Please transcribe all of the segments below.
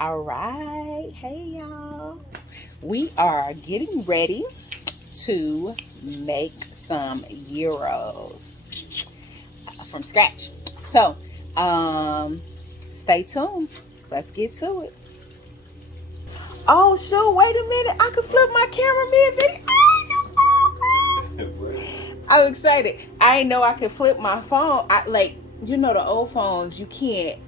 All right, hey y'all. We are getting ready to make some gyros from scratch. So, um, stay tuned. Let's get to it. Oh, shoot, wait a minute. I could flip my camera mid video. I'm excited. I didn't know I could flip my phone. I like, the old phones, you can't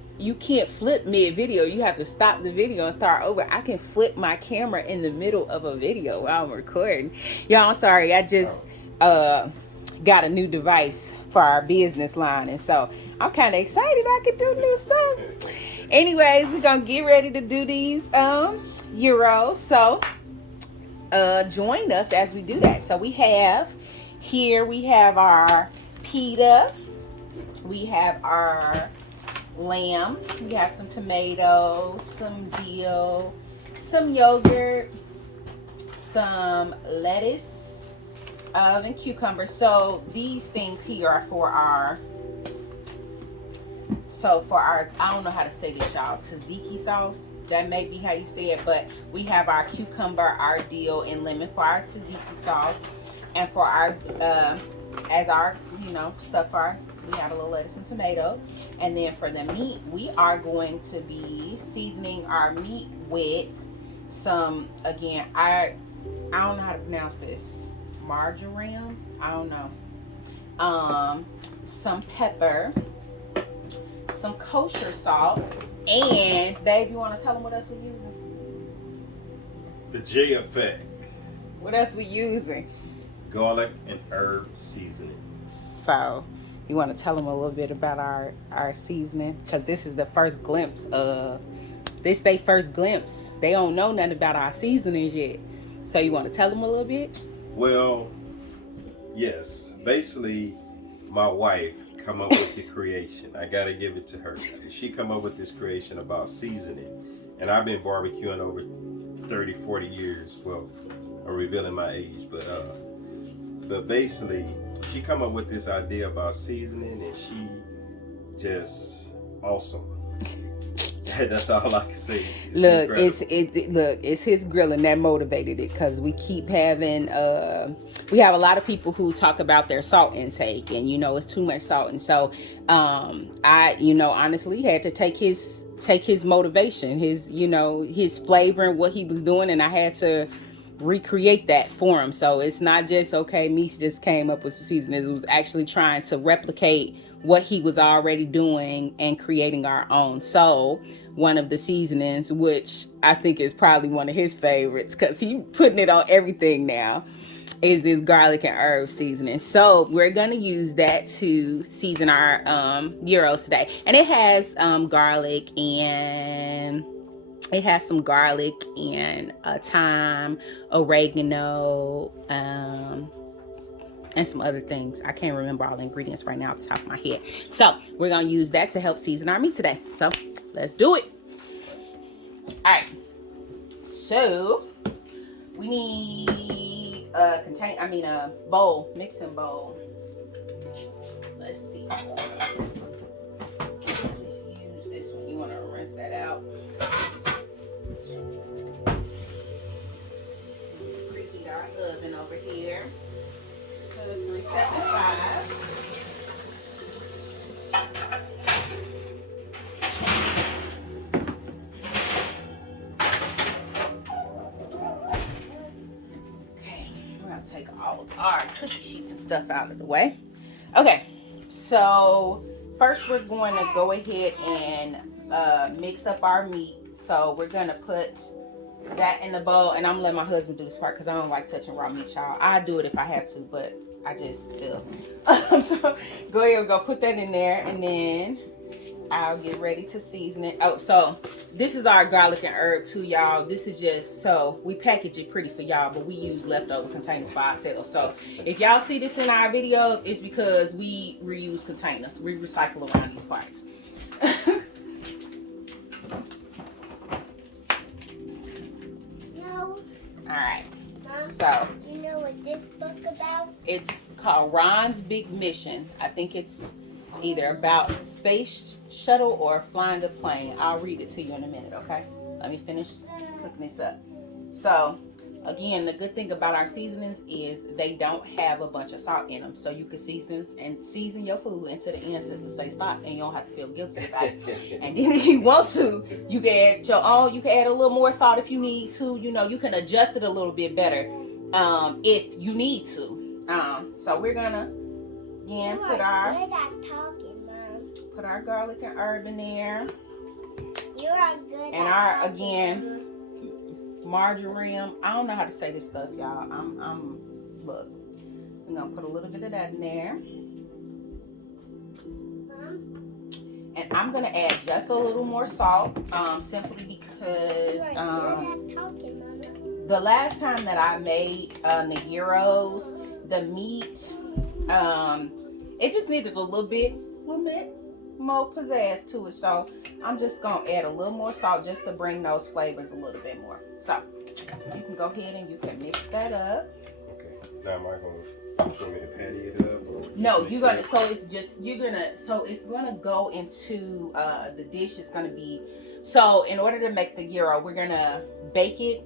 flip mid video. You have to stop the video and start over. I can flip my camera in the middle of a video while I'm recording. Y'all, I'm sorry. I just got a new device for our business line, and so I'm kind of excited I could do new stuff. Anyways, we're gonna get ready to do these euros. So join us as we do that. So we have our pita, we have our lamb, we have some tomatoes, some dill, some yogurt, some lettuce, and cucumber. So these things here are for our, I don't know how to say this, y'all, tzatziki sauce. That may be how you say it, but we have our cucumber, our dill, and lemon for our tzatziki sauce. And for our, as our, stuff our, we have a little lettuce and tomato. And then for the meat, we are going to be seasoning our meat with some, again, I don't know how to pronounce this. Marjoram? I don't know. Some pepper, some kosher salt, and babe, you want to tell them what else we're using? The J effect. What else we using? Garlic and herb seasoning. So, you want to tell them a little bit about our seasoning? Because this is the first glimpse of this. They first glimpse. They don't know nothing about our seasonings yet. So, you want to tell them a little bit? Well, yes. Basically, my wife come up with the creation. I gotta give it to her. She come up with this creation about seasoning. And I've been barbecuing over 30, 40 years. Well, I'm revealing my age, but basically she come up with this idea about seasoning, and she just awesome. That's all I can say. It's his grilling that motivated it, because we keep having we have a lot of people who talk about their salt intake, and it's too much salt. And so I honestly had to take his motivation, his flavor and what he was doing, and I had to recreate that for him. So it's not just okay, me just came up with some seasonings. It was actually trying to replicate what he was already doing and creating our own. So one of the seasonings, which I think is probably one of his favorites, because he putting it on everything now, is this garlic and herb seasoning. So we're going to use that to season our gyros today. And it has garlic, and it has some garlic and thyme, oregano, and some other things. I can't remember all the ingredients right now off the top of my head. So we're going to use that to help season our meat today. So let's do it. All right. So we need a bowl, mixing bowl. Let's see. Let's use this one. You want to rinse that out. Preheat our oven over here to 375. Take all of our cookie sheets and stuff out of the way. Okay, so first we're going to go ahead and mix up our meat. So we're going to put that in the bowl, and I'm gonna let my husband do this part because I don't like touching raw meat, y'all. I do it if I have to, but I just still. So go ahead and go put that in there, and then I'll get ready to season it. Oh, so this is our garlic and herb too, y'all. This is just, so we package it pretty for y'all, but we use leftover containers for ourselves. So if y'all see this in our videos, it's because we reuse containers. We recycle around these parts. No. All right. Mom, So do you know what this book about? it's called Ron's Big Mission. I think it's either about space shuttle or flying a plane. I'll read it to you in a minute, okay? Let me finish cooking this up. So, again, the good thing about our seasonings is they don't have a bunch of salt in them. So you can season your food until the ancestors say stop, and you don't have to feel guilty about it. And then if you want to, you can add your own. You can add a little more salt if you need to. You know, you can adjust it a little bit better if you need to. So we're gonna again put our garlic and herb in there. You are good. And our again marjoram. I don't know how to say this stuff, y'all. I'm look. I'm gonna put a little bit of that in there. And I'm gonna add just a little more salt, simply because the last time that I made the gyros, the meat, it just needed a little bit more pizzazz to it. So I'm just gonna add a little more salt just to bring those flavors a little bit more. So you can go ahead and you can mix that up. Okay. Now am I gonna show me to patty it up? Or no, you're gonna. So it's just So it's gonna go into the dish. It's gonna be. So in order to make the gyro, we're gonna bake it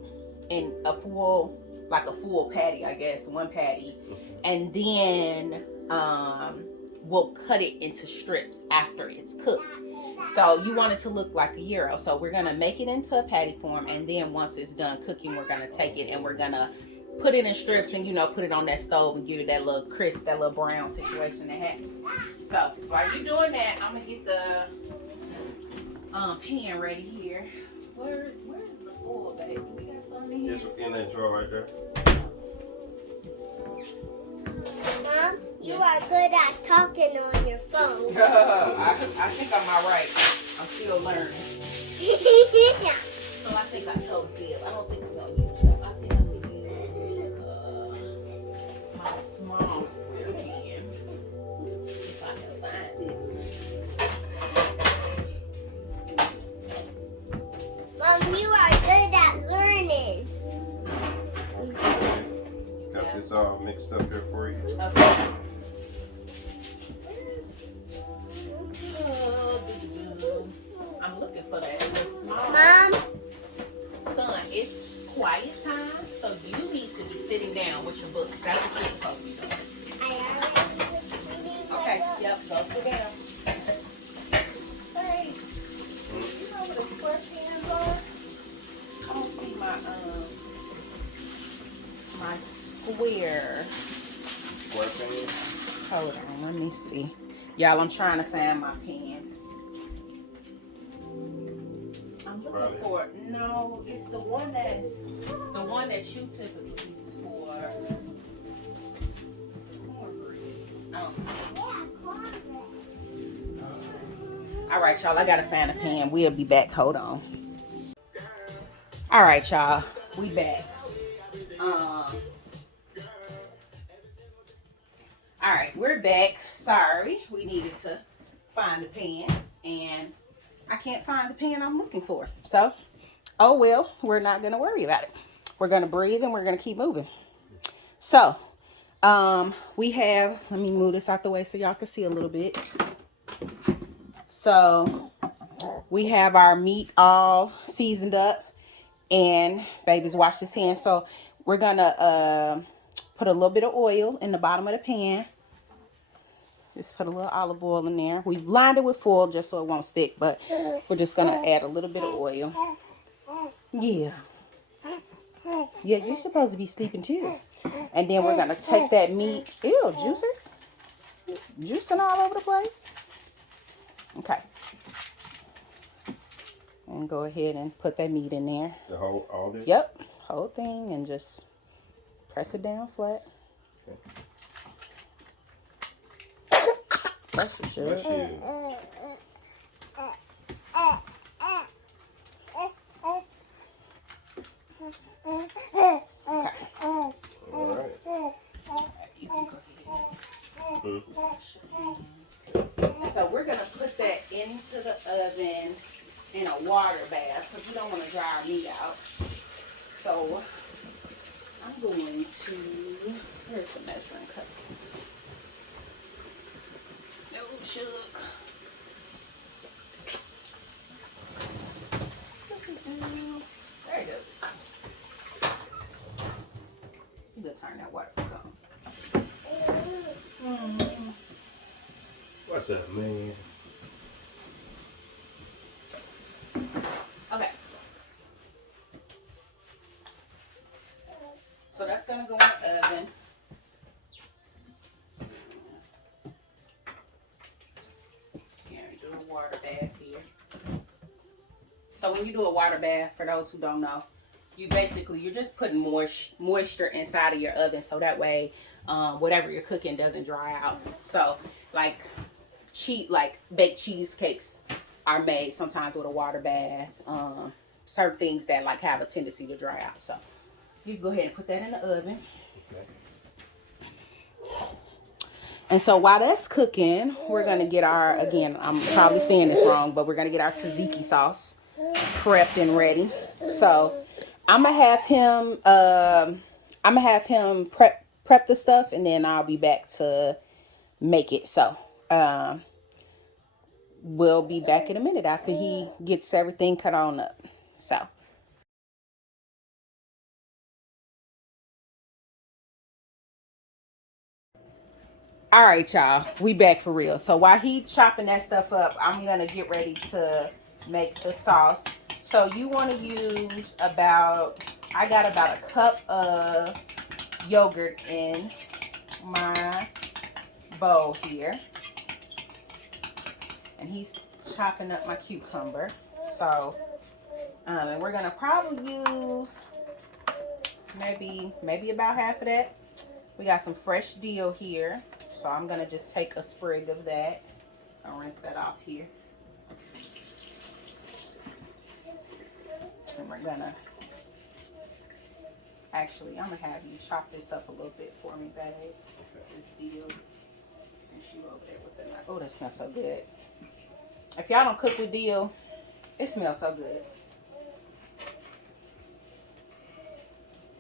in a full patty, I guess, one patty, and then we'll cut it into strips after it's cooked. So you want it to look like a gyro. So we're gonna make it into a patty form, and then once it's done cooking, we're gonna take it and we're gonna put it in strips and put it on that stove and give it that little crisp, that little brown situation that happens. So while you're doing that, I'm gonna get the pan ready here. Where's the oil, baby? We got some in here. It's in that drawer right there. Mom, you are good at talking on your phone. I think I'm all right. I'm still learning. Yeah. So I think I told Phil. I don't think we're gonna use them. I think I'm gonna use my small square pan. If I can find it. Mom, you are good at learning. Okay. Got this all mixed up here for you. Okay. I'm looking for that small. Mom, Son, it's quiet time, so you need to be sitting down with your books. That's what you're supposed to be doing. I already was reading. Okay, yep, go sit down. Hey, you know what the square pans are? I don't see my square. Square pan? Hold on, let me see. Y'all, I'm trying to find my pen. I'm looking for no, it's the one that you typically use for cornbread. I don't see it. All right, y'all, I gotta find a pan. We'll be back. Hold on. All right, y'all, we back. All right, we're back. Sorry, we needed to find the pan, and I can't find the pan I'm looking for. So, oh well, we're not gonna worry about it. We're gonna breathe and we're gonna keep moving. So, we have. Let me move this out the way so y'all can see a little bit. So, we have our meat all seasoned up, and baby's washed his hands. So, we're gonna put a little bit of oil in the bottom of the pan. Just put a little olive oil in there. We've lined it with foil just so it won't stick, but we're just going to add a little bit of oil. Yeah. Yeah, you're supposed to be sleeping too. And then we're going to take that meat. Ew, juices? Juicing all over the place? Okay. And go ahead and put that meat in there. All this? Yep, whole thing, and just press it down flat. Okay. That's for sure. Bless you. Okay. All right. You can go ahead. So we're gonna put that into the oven in a water bath because we don't want to dry our meat out. So I'm going to. Here's the measuring cup. No sugar. said, man. Okay. So that's gonna go in the oven. Do a water bath here. So when you do a water bath, for those who don't know, you're just putting moisture inside of your oven, so that way whatever you're cooking doesn't dry out. So like baked cheesecakes are made sometimes with a water bath. Certain things that like have a tendency to dry out. So you can go ahead and put that in the oven. Okay. And so while that's cooking, we're going to get our, again, I'm probably saying this wrong, but we're going to get our tzatziki sauce prepped and ready. So I'm going to have him prep the stuff, and then I'll be back to make it. So we'll be back in a minute after he gets everything cut on up. So. All right, y'all, we back for real. So while he chopping that stuff up, I'm gonna get ready to make the sauce. So you want to use I got about a cup of yogurt in my bowl here, and he's chopping up my cucumber. So and we're gonna probably use maybe about half of that. We got some fresh dill here. So I'm going to just take a sprig of that. I'll rinse that off here. And we're going to, actually, I'm going to have you chop this up a little bit for me, babe. This dill. Since you over there with the knife. Oh, that smells so good. If y'all don't cook with dill, it smells so good.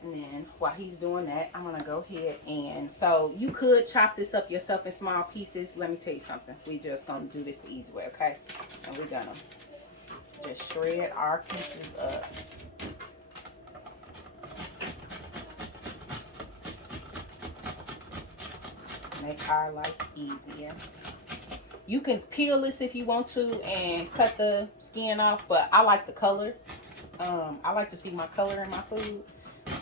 And then while he's doing that, I'm going to go ahead and, so you could chop this up yourself in small pieces. Let me tell you something. We just going to do this the easy way, okay? And we're going to just shred our pieces up. Make our life easier. You can peel this if you want to and cut the skin off, but I like the color. I like to see my color in my food.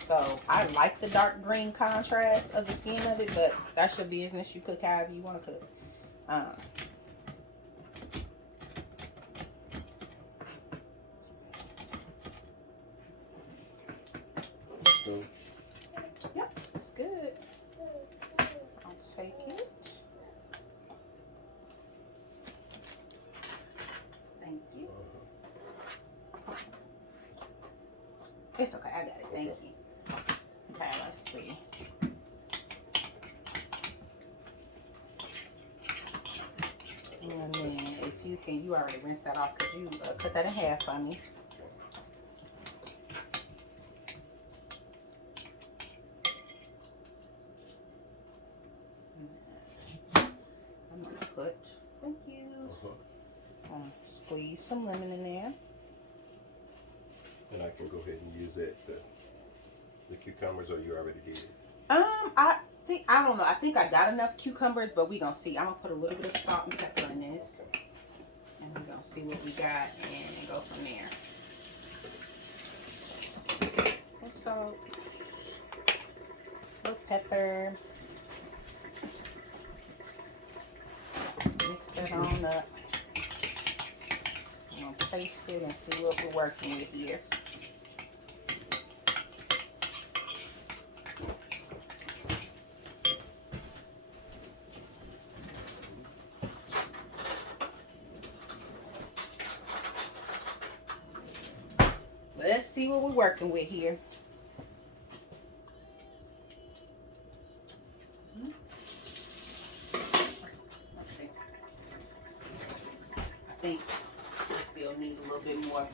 So I like the dark green contrast of the skin of it, but that's your business. You cook however you want to cook. Yep, it's good. I'll take it. Thank you. It's okay. I got it. Thank you. Okay, let's see. And then if you can, you already rinsed that off because you cut that in half for me. I'm going to put, thank you. Squeeze some lemon in there. And I can go ahead and use it, the cucumbers, or you already did? I don't know. I think I got enough cucumbers, but we gonna see. I'm gonna put a little bit of salt and pepper in this, and we're gonna see what we got and go from there. Little salt, little pepper. Mix that on up. I'm gonna taste it and see what we're working with here. Let's see what we're working with here. Let's see. I think we still need a little bit more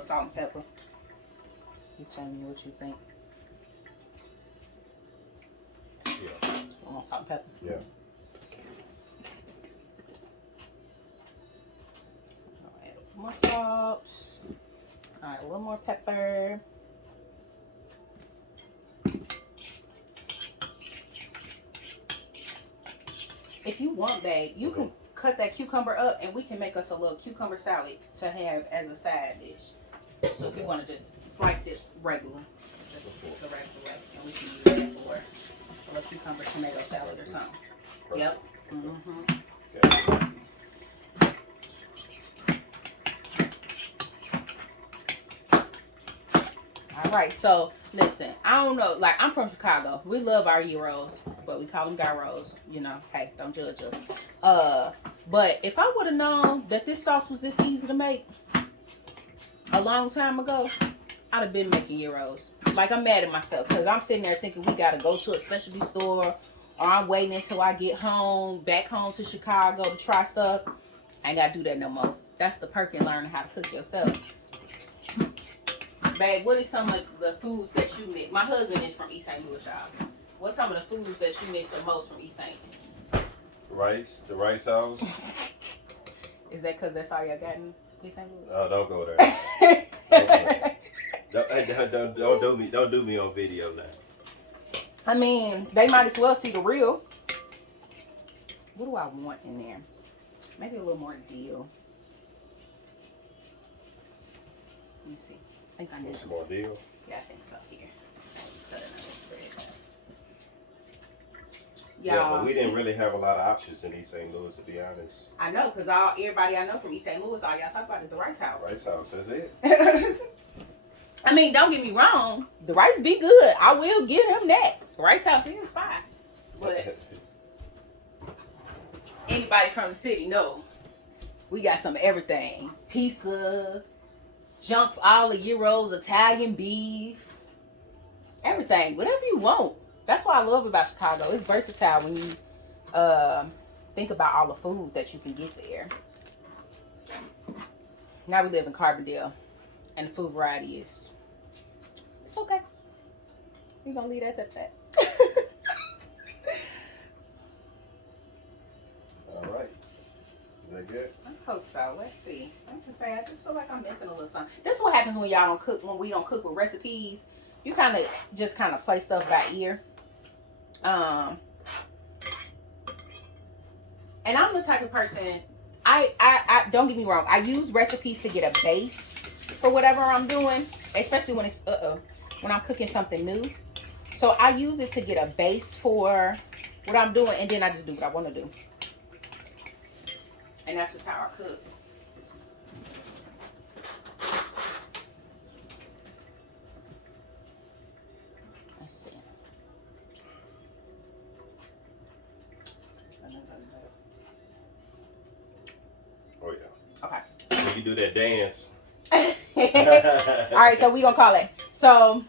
salt and pepper. You tell me what you think. Yeah. More salt and pepper. Yeah. I'll add a little more salt. All right, a little more pepper. If you want, babe, you can cut that cucumber up, and we can make us a little cucumber salad to have as a side dish. So if you want to just slice it regular, just the regular way, and we can use that for a little cucumber tomato salad or something. Yep. Mm-hmm. All right, so listen, I don't know, like I'm from Chicago. We love our gyros, but we call them gyros. You know, hey, don't judge us. But if I would have known that this sauce was this easy to make a long time ago, I'd have been making gyros. Like, I'm mad at myself because I'm sitting there thinking we gotta go to a specialty store, or I'm waiting until I get back home to Chicago to try stuff. I ain't gotta do that no more. That's the perk in learning how to cook yourself. Babe, what is some of the foods that you miss? My husband is from East St. Louis, y'all. What's some of the foods that you miss the most from East St.? Rice, the rice house. Is that because that's all y'all got in East St. Louis? Oh, don't go there. Don't do me on video now. I mean, they might as well see the real. What do I want in there? Maybe a little more dill. Let me see. I think I need some more dill. Yeah, I think so. Here. Yeah, but we didn't really have a lot of options in East St. Louis, to be honest. I know, because everybody I know from East St. Louis, all y'all talk about is the Rice House. Rice House, that's it. I mean, don't get me wrong. The rice be good. I will give him that. The Rice House is fine. But anybody from the city know we got some of everything. Pizza, junk, all the gyros, Italian beef, everything. Whatever you want. That's what I love about Chicago. It's versatile when you think about all the food that you can get there. Now we live in Carbondale, and the food variety it's okay. We're gonna leave that at that. All right. Is that good? I hope so. Let's see. I'm just saying, I just feel like I'm missing a little something. This is what happens when y'all don't cook. When we don't cook with recipes, you kind of play stuff by ear. And I'm the type of person. I don't get me wrong. I use recipes to get a base for whatever I'm doing, especially when it's when I'm cooking something new. So I use it to get a base for what I'm doing, and then I just do what I want to do. And that's just how I cook. Let's see. Oh, yeah. Okay. When you do that dance. All right, so we gonna call it. So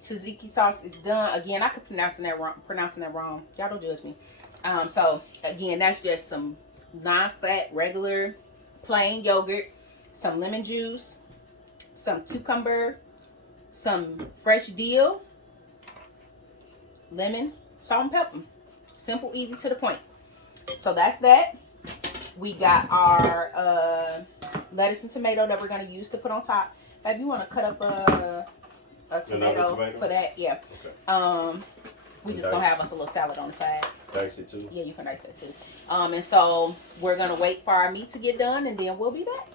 tzatziki sauce is done. Again, I could pronouncing that wrong. Y'all don't judge me. So again, that's just some non-fat, regular, plain yogurt, some lemon juice, some cucumber, some fresh dill, lemon, salt and pepper. Simple, easy, to the point. So that's that. We got our lettuce and tomato that we're going to use to put on top. Babe, you want to cut up a tomato for that? Yeah. Okay. We just going to have us a little salad on the side. Dice it too? Yeah, you can dice that too. And so we're going to wait for our meat to get done, and then we'll be back.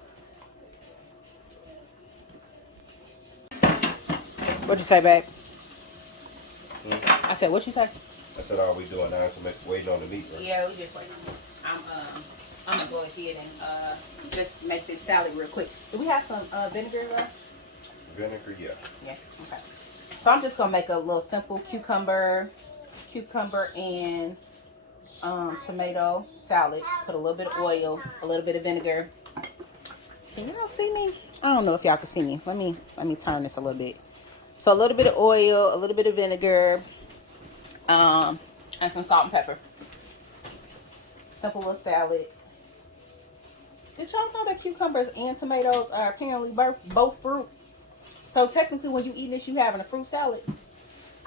What'd you say, babe? I said, what you say? I said, all we doing now is waiting on the meat, right? Yeah, we just waiting. I'm gonna go ahead and just make this salad real quick. Do we have some vinegar left? Vinegar, yeah. Yeah, okay. So I'm just gonna make a little simple cucumber and tomato salad. Put a little bit of oil, a little bit of vinegar. Can y'all see me? I don't know if y'all can see me. Let me turn this a little bit. So a little bit of oil, a little bit of vinegar, and some salt and pepper. Simple little salad. Did y'all know that cucumbers and tomatoes are apparently both fruit? So technically when you eat this, you having a fruit salad.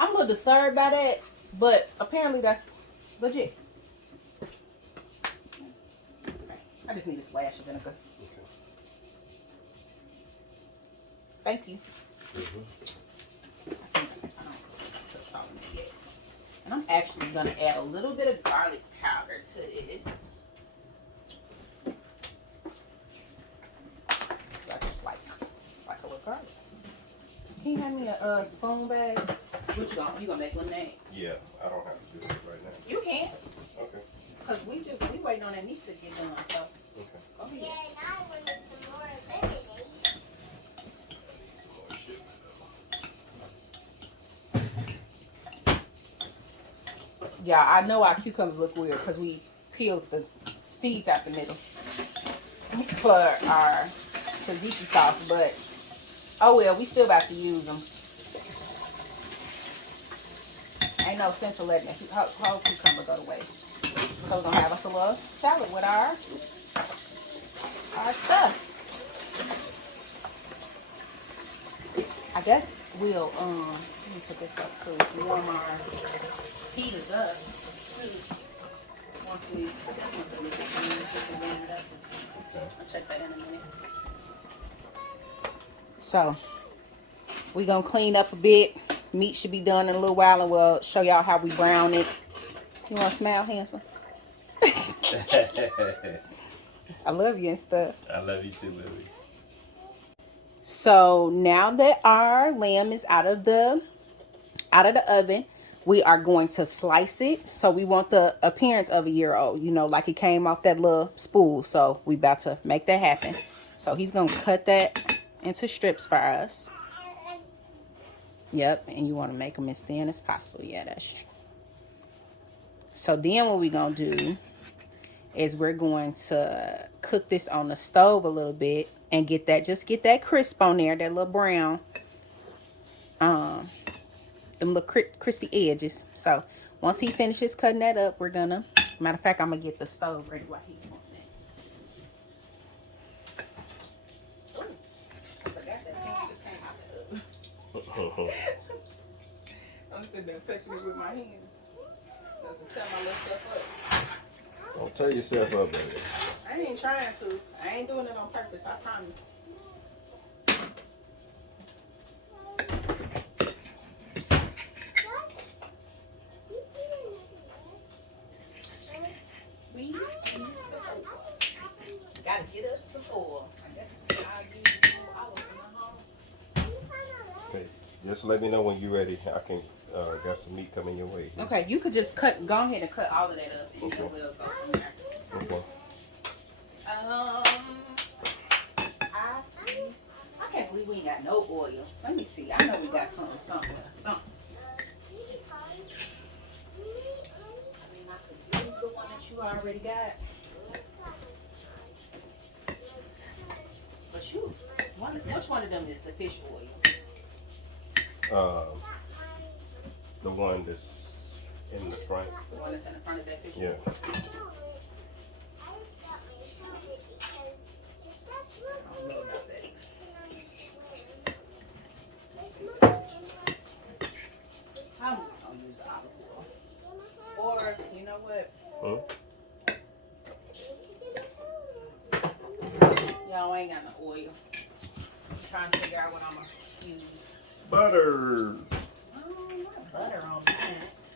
I'm a little disturbed by that, but apparently that's legit. I just need a splash of vinegar. Okay. Thank you. Mm-hmm. I don't put salt in it yet. And I'm actually going to add a little bit of garlic powder to this. me a spoon bag. What you gonna make lemonade? Yeah, I don't have to do it right now. You can. Okay. Cause we waiting on that meat to get done. So Okay. go ahead. Yeah, and I wanted some more lemonade. I need some more sugar though. Yeah, I know our cucumbers look weird because we peeled the seeds out the middle for our tzatziki sauce, but oh well, we still about to use them. Ain't no sense of letting the whole cucumber go to waste. So we're gonna have us a little salad with our stuff. I guess we'll let me put this up so we can warm our heaters up. Once the meat is done, I'll check that in a minute. So we're gonna clean up a bit. Meat should be done in a little while, and we'll show y'all how we brown it. You want to smile, handsome? I love you and stuff. I love you too, Lily. So now that our lamb is out of the oven, we are going to slice it. So we want the appearance of a gyro, you know, like it came off that little spool. So we about to make that happen. So he's gonna cut that into strips for us. Yep, and you want to make them as thin as possible. Yeah, that's true. So then what we're going to do is we're going to cook this on the stove a little bit and get that crisp on there, that little brown, them little crispy edges. So once he finishes cutting that up, we're gonna, matter of fact, I'm gonna get the stove ready while he's on that. Ooh, I forgot that pan just came out the oven. I'm sitting there touching it with my hands. Doesn't tear my little stuff up. Don't tear yourself up, baby. I ain't trying to. I ain't doing it on purpose, I promise. We need some oil. Gotta get us some oil. I guess I'll use olive in my home. Okay, just let me know when you're ready. I can got some meat coming your way. Okay, you could just go ahead and cut all of that up, and Okay. then we'll go from there. Okay. I can't believe we ain't got no oil. Let me see. I know we got something somewhere. Something. I mean, I could use the one that you already got. But shoot, which one of them is the fish oil? The one that's in the front. The one that's in the front of that fish Yeah. oil? I don't know about that. I'm just gonna use the olive oil. Or, you know what? Y'all ain't got no oil. I'm trying to figure out what I'm gonna use. Butter. Oh, not butter on that.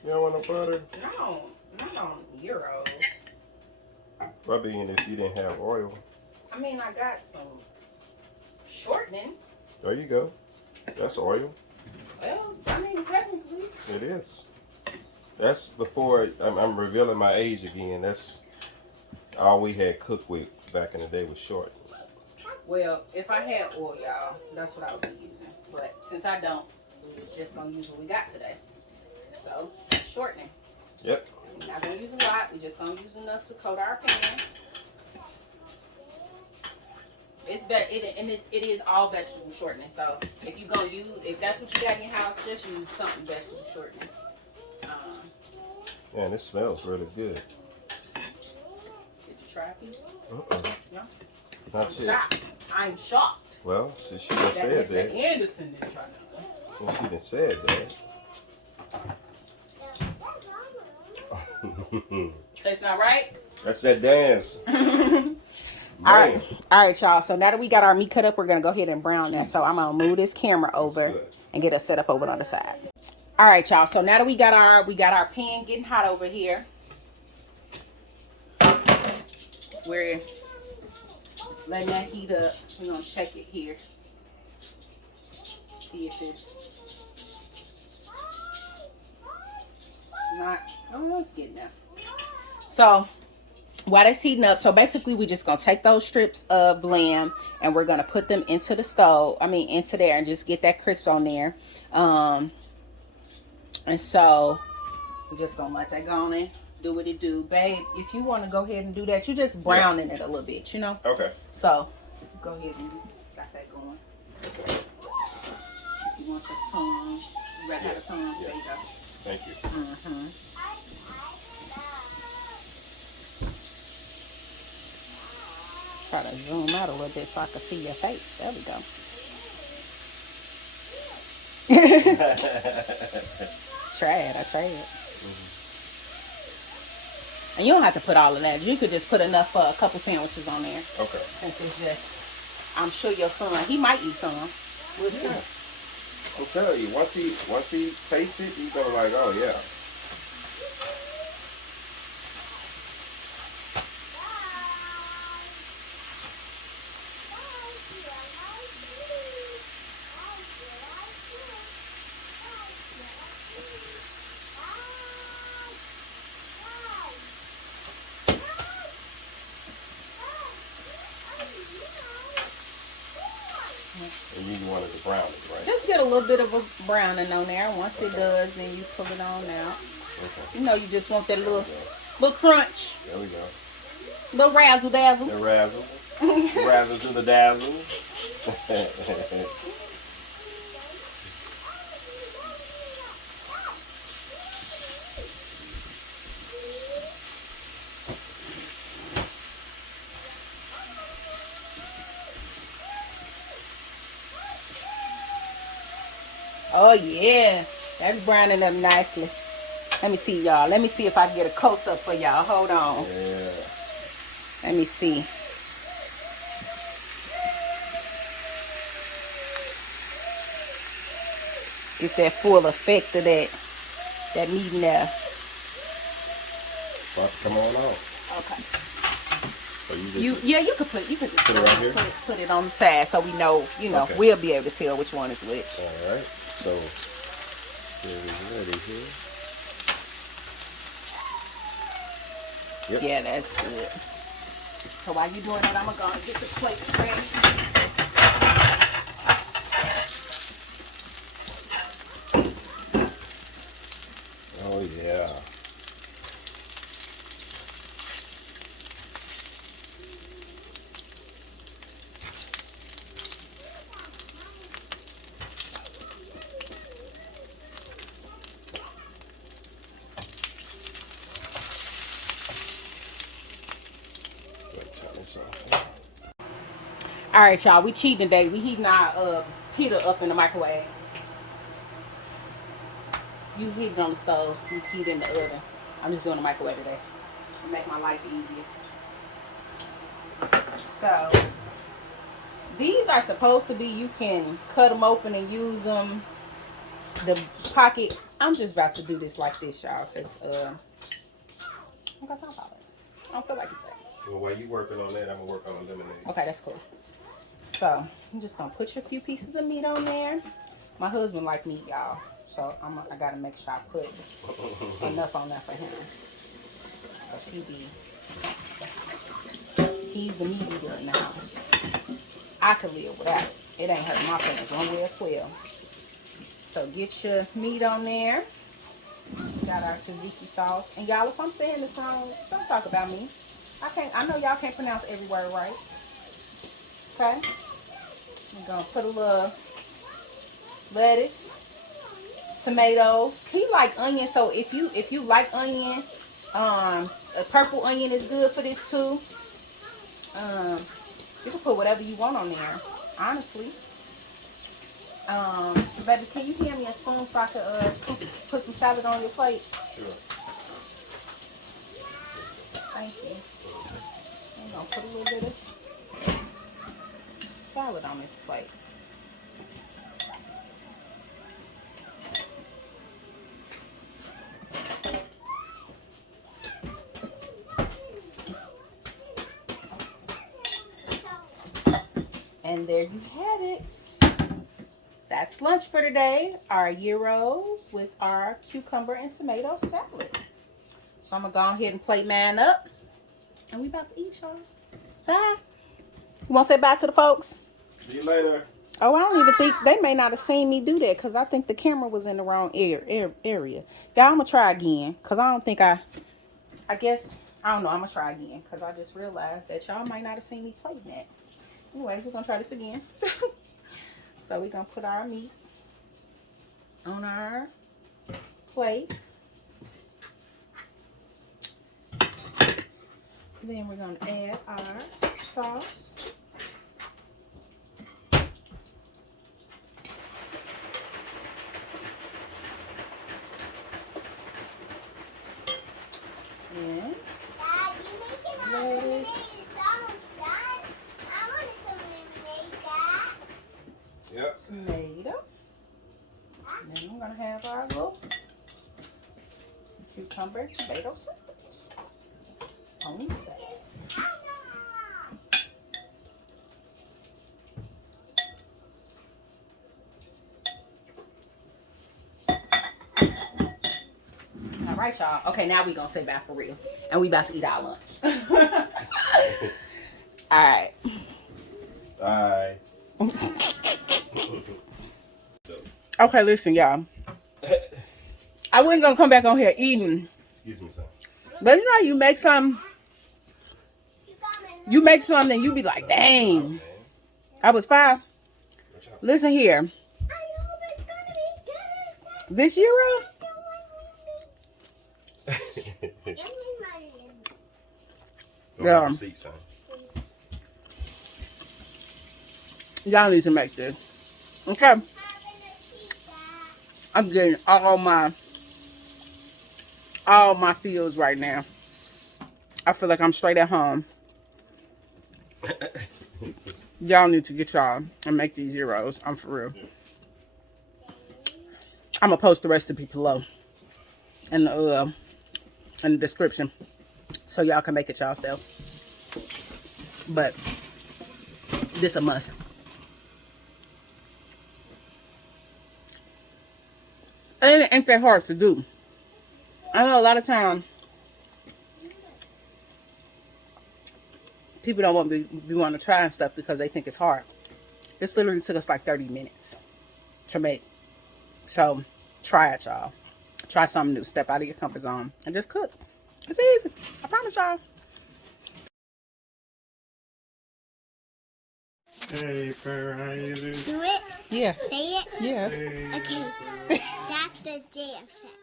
You don't want no butter? No, not on gyros. I mean, if you didn't have oil. I mean, I got some shortening. There you go. That's oil. Well, I mean, technically. It is. That's before I'm revealing my age again. That's all we had cooked with back in the day was short. Well, if I had oil, y'all, that's what I would be using. But since I don't, we're just gonna use what we got today. So, shortening. Yep. We're not gonna use a lot. We're just gonna use enough to coat our pan. It is all vegetable shortening. So if that's what you got in your house, just use something vegetable shortening. Man, this smells really good. Did you try a piece? No. Not yet. Shocked. I'm shocked. Well, since she done said Mr. that. Anderson didn't try none. Since she done said that. Tastes not right? That's that dance. All right, y'all. So now that we got our meat cut up, we're gonna go ahead and brown that. So I'm gonna move this camera over and get us set up over on the side. All right, y'all. So now that we got our pan getting hot over here, we're letting that heat up. We're gonna check it here. See if it's not. Oh, it's getting there. So while that's heating up, so basically we're just gonna take those strips of lamb and we're gonna put them into the stove. I mean, into there, and just get that crisp on there. And so we're just gonna let that go on and do what it do, babe. If you want to go ahead and do that, you just browning it a little bit, you know. Okay. So go ahead and got that going. If you want your tongue, you ready to have a tongue? There you go. Thank you. Try to zoom out a little bit so I can see your face. There we go. I tried. And you don't have to put all of that. You could just put enough for a couple sandwiches on there. Okay. Since it's just, I'm sure your son, he might eat some. We'll see. I'm telling you, once he tastes it, he's gonna like, oh yeah. And you wanted to brown it, right? Just get a little bit of a browning on there. Once it does, then you pull it on out. Okay. You know, you just want that little crunch. There we go. Little razzle dazzle. The razzle. The razzle to the dazzle. Oh yeah, that's browning up nicely. Let me see, y'all. Let me see if I can get a close up for y'all. Hold on. Yeah. Let me see. Get that full effect of that meat in there. About to come on off. Okay. So You could just put it right here? put it on the side so we know, Okay. we'll be able to tell which one is which. All right. So it's ready here. Yep. Yeah, that's good. So while you doing that, I'm gonna get the plate ready. Oh yeah. All right, y'all. We cheating today. We heating our heater up in the microwave. You heat it on the stove. You heat it in the oven. I'm just doing the microwave today to make my life easier. So these are supposed to be, you can cut them open and use them. The pocket. I'm just about to do this like this, y'all, because I don't got time for it. I don't feel like it's that. Well, while you working on that, I'm gonna work on the lemonade. Okay, that's cool. So I'm just gonna put a few pieces of meat on there. My husband like meat, y'all, so I gotta make sure I put enough on there for him, cause he's the meat eater in the house. I could live without it. It ain't hurting my feelings one way or 12. So get your meat on there. Got our tzatziki sauce, and y'all, if I'm saying this wrong, don't talk about me. I know y'all can't pronounce every word right. Okay. I'm gonna put a little lettuce, tomato. He like onion, so if you like onion, a purple onion is good for this too. You can put whatever you want on there, honestly. Baby, can you hand me a spoon so I can put some salad on your plate? Sure. Thank you. I'm gonna put a little bit of salad on this plate. And there you have it. that's lunch for today. Our gyros with our cucumber and tomato salad. So I'm gonna go ahead and plate mine up. And we about to eat, y'all. Bye. You wanna say bye to the folks? See you later. Oh, I don't even think they may not have seen me do that because I think the camera was in the wrong area. Y'all, I'm gonna try again because I don't think I guess, I don't know. I'm gonna try again because I just realized that y'all might not have seen me plating that. Anyways, we're gonna try this again. So we're gonna put our meat on our plate. Then we're gonna add our sauce. And Dad, you making our lemonade? It's almost done. I wanted some lemonade, Dad. Yep. Tomato. And then we're gonna have our little cucumber tomato salad on the side. All right, y'all. Okay, now we gonna say bye for real, and we about to eat our lunch. All right. Bye. Okay, listen, y'all. I wasn't gonna come back on here eating, Excuse me, son. but you know, you make some, and you be like, dang, I was 5. Listen here, this year, Go have a seat, son. y'all need to make this. Okay, I'm getting all my feels right now. I feel like I'm straight at home. Y'all need to get y'all and make these gyros. I'm for real. I'm gonna post the recipe below in the description so y'all can make it yourself. But this a must. And it ain't that hard to do. I know a lot of times people don't want to be wanting to try and stuff because they think it's hard. This literally took us like 30 minutes to make. So try it, y'all. Try something new. Step out of your comfort zone and just cook. It's easy. I promise y'all. Hey, Ferrari. Do it? Yeah. Say it? Yeah. Okay. That's the J effect.